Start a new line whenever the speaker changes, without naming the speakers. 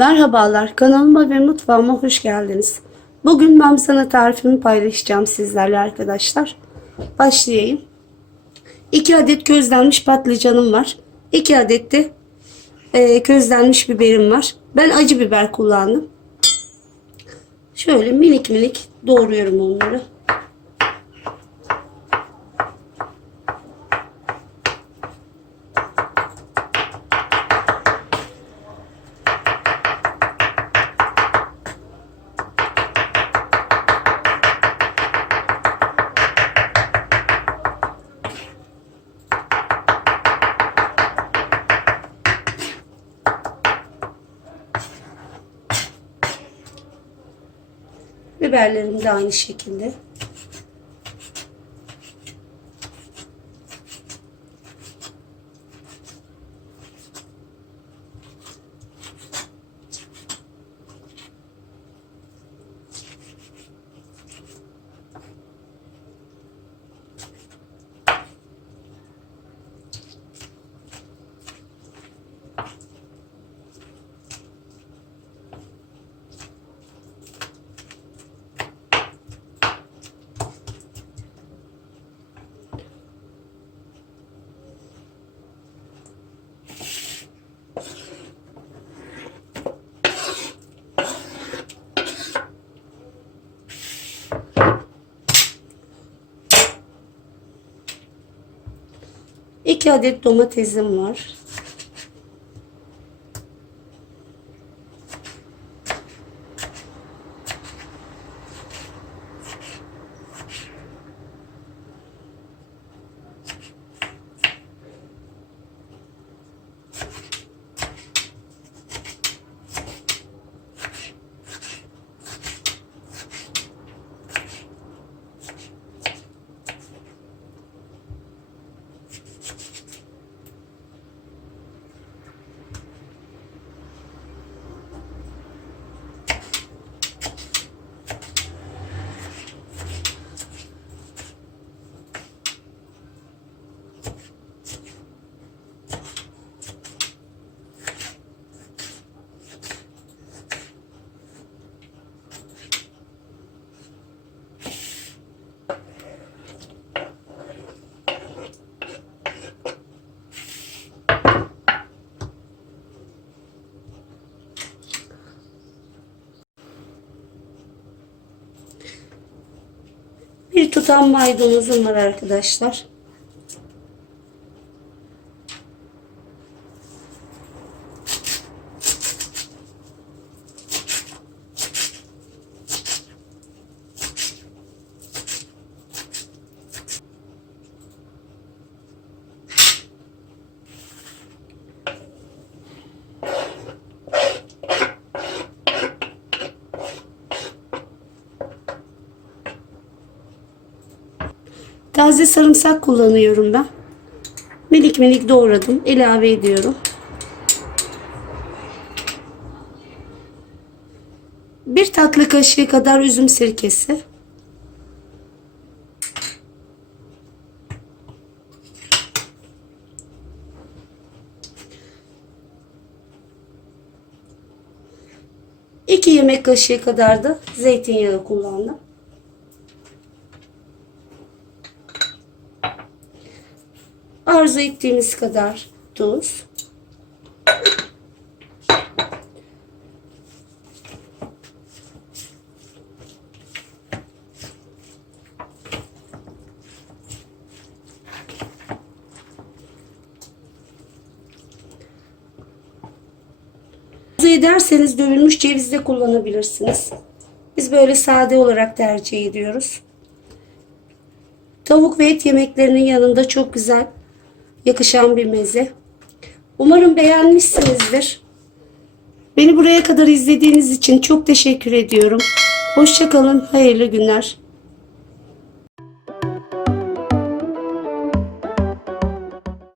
Merhabalar, kanalıma ve mutfağıma hoş geldiniz. Bugün ben sana tarifimi paylaşacağım sizlerle arkadaşlar. Başlayayım. 2 adet közlenmiş patlıcanım var. 2 adet de e, közlenmiş biberim var. Ben acı biber kullandım. Şöyle minik minik doğruyorum onları. Biberlerim de aynı şekilde. İki adet domatesim var. Tutam maydanozum var arkadaşlar. Taze sarımsak kullanıyorum ben. Minik minik doğradım. ilave ediyorum. Bir tatlı kaşığı kadar üzüm sirkesi. İki yemek kaşığı kadar da zeytinyağı kullandım. Arzu ettiğimiz kadar tuz. Ederseniz dövülmüş ceviz de kullanabilirsiniz. Biz böyle sade olarak tercih ediyoruz. Tavuk ve et yemeklerinin yanında çok güzel yakışan bir meze. Umarım beğenmişsinizdir. Beni buraya kadar izlediğiniz için çok teşekkür ediyorum. Hoşçakalın, hayırlı günler.